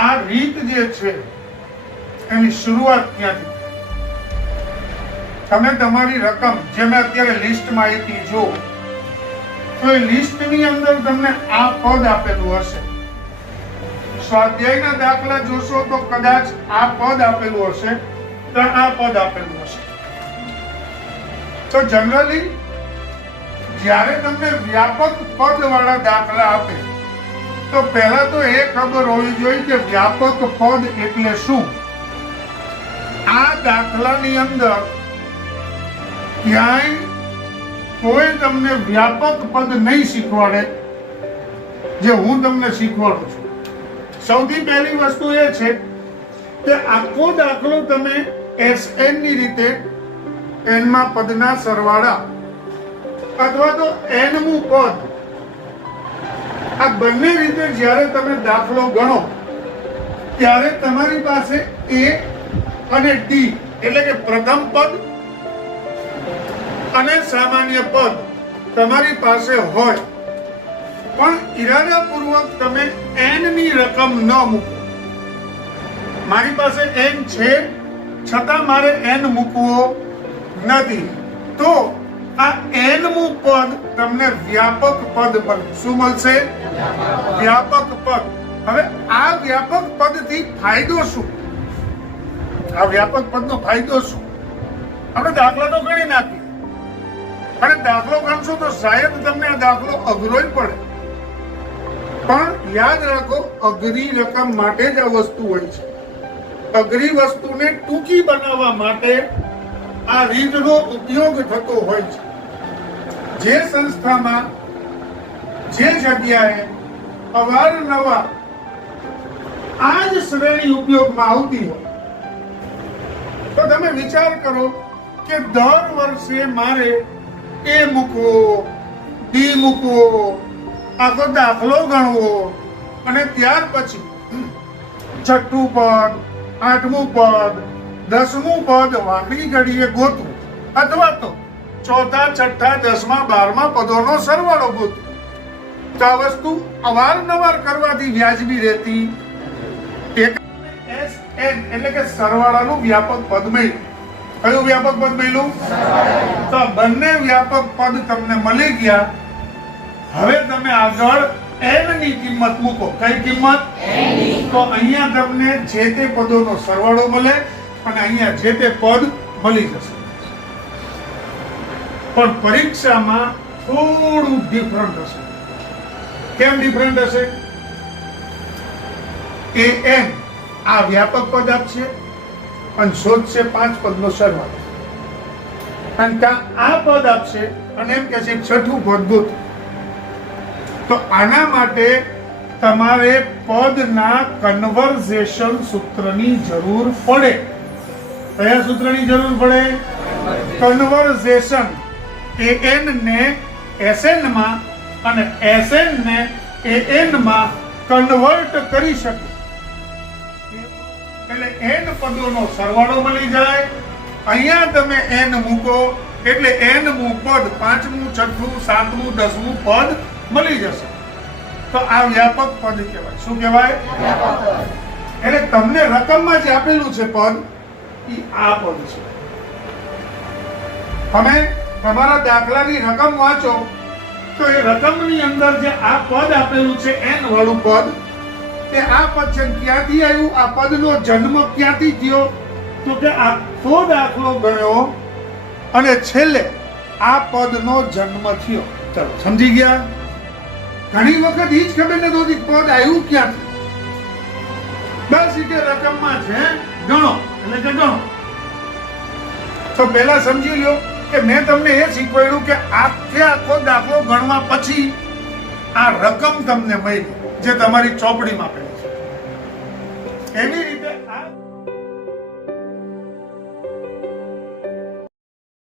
આ રીત જે છે એની શરૂઆત ક્યાંથી? તમે તમારી રકમ જે મેં અત્યારે લિસ્ટમાં આપી જો, તો એ લિસ્ટની અંદર તમને આ પદ આપેલું હશે. સ્વાધ્યાયના દાખલા જોશો તો કદાચ આ પદ આપેલું હશે, તો આ પદ આપેલું હશે. તો જનરલી જ્યારે તમને વ્યાપક પદ વાળા દાખલા આપે તો પહેલા તો એ ખબર હોવી જોઈએ કે વ્યાપક પદ એટલે શું. આ દાખલાની અંદર ક્યાંય કોઈ તમને વ્યાપક પદ નહીં શીખવાડે જે હું તમને શીખવાડું છું. સૌથી પહેલી વસ્તુ એ છે કે આખો દાખલો તમે SN ની રીતે n માં પદના સરવાળા અથવા તો n મું પદ, આ બંને રીતે જ્યારે તમે દાખલો ગણો ત્યારે તમારી પાસે A અને D એટલે કે પ્રથમ પદ અને સામાન્ય પદ તમારી પાસે હોય, પણ ઈરાદાપૂર્વક તમે n ની રકમ ન મૂકો. મારી પાસે n છે છતાં મારે n મૂકવો નથી, તો આ n મું પદ તમને વ્યાપક પદ મળે. શું મળશે? વ્યાપક પદ. હવે આ વ્યાપક પદથી ફાયદો શું? આ વ્યાપક પદનો ફાયદો શું? આપણે દાખલા તો ગણી નાખીએ, અને દાખલો ગણશો તો શાયદ તમને આ દાખલો અઘરો જ પડે, પણ યાદ રાખો અઘરી રકમ માટે જ આ વસ્તુ હોય છે. અઘરી વસ્તુને ટૂંકી બનાવવા માટે આ રીતનો ઉપયોગ થતો હોય છે. જે સંસ્થામાં જે જગ્યાએ અવારનવાર આ જ શ્રેણી ઉપયોગમાં આવતી હોય તો તમે વિચાર કરો કે દર વર્ષે મારે A મૂકવો, D મૂકવો, આખો દાખલો ગણવો, અને ત્યાર પછી 6મું પદ, 8મું પદ, 10મું પદ વાકડી ઘડીએ ગોતવું, અથવા તો 4થા, 6થા, 10મા, 12મા પદોનો સરવાળો ગોતવો. તો આ વસ્તુ અવારનવાર કરવાથી વ્યાજબી રહેતી. SN એટલે કે સરવાળાનું વ્યાપક પદ મળ્યું. કયું વ્યાપક પદ મળ્યું? તો બંને વ્યાપક પદ તમને મળી ગયા. હવે તમે આગળ n ની કિંમત મૂકો. કઈ કિંમત? તો અહીંયા તમને જે તે પદોનો સરવાળો મળે અને અહીંયા જે તે પદ મળી જશે. પણ પરીક્ષામાં થોડું ડિફરન્ટ હશે. કેમ ડિફરન્ટ હશે? an આ વ્યાપક પદ આપશે અને શોધશે 5 પદનો સરવાળો, અને ત્યાં આ પદ આપશે અને એમ કે છે 6થું પદ ગોતો. તો આના માટે તમારે પદના કન્વર્ઝેશન સૂત્રની જરૂર પડે. કયા સૂત્રની જરૂર પડે? કન્વર્ઝેશન. an ને SN માં અને SN ને an માં કન્વર્ટ કરી શકે એટલે n પદોનો સરવાળો મળી જાય. અહીંયા તમે n મૂકો એટલે n મું પદ 5મું, 6મું, 7મું, 10મું પદ મળી જશે. તો આ વ્યાપક પદ કહેવાય. શું કહેવાય? એટલે તમને રકમમાં જે આપેલું છે પદ એ આ પદ છે. તમે તમારા દાખલાની રકમ વાંચો તો એ રકમની અંદર જે આ પદ આપેલું છે n વાળું પદ, તે આ પદ છે. ક્યાંથી આવ્યું? આ પદનો જન્મ ક્યાંથી થયો? તો કે આખો દાખલો ગણ્યો અને છેલ્લે આ પદનો જન્મ થયો. ચાલો સમજી ગયા? ઘણી વખત એ જ ખબર નથી હોતી પદ આવ્યું ક્યાંથી. બસ એ કે રકમમાં છે ગણો એટલે કે ગણો. તો પહેલા સમજી લ્યો કે મેં તમને એ શીખવાડ્યું કે આખો દાખલો ગણવા પછી આ રકમ તમને મળી જે તમારી ચોપડીમાં આપેલી છે. એવી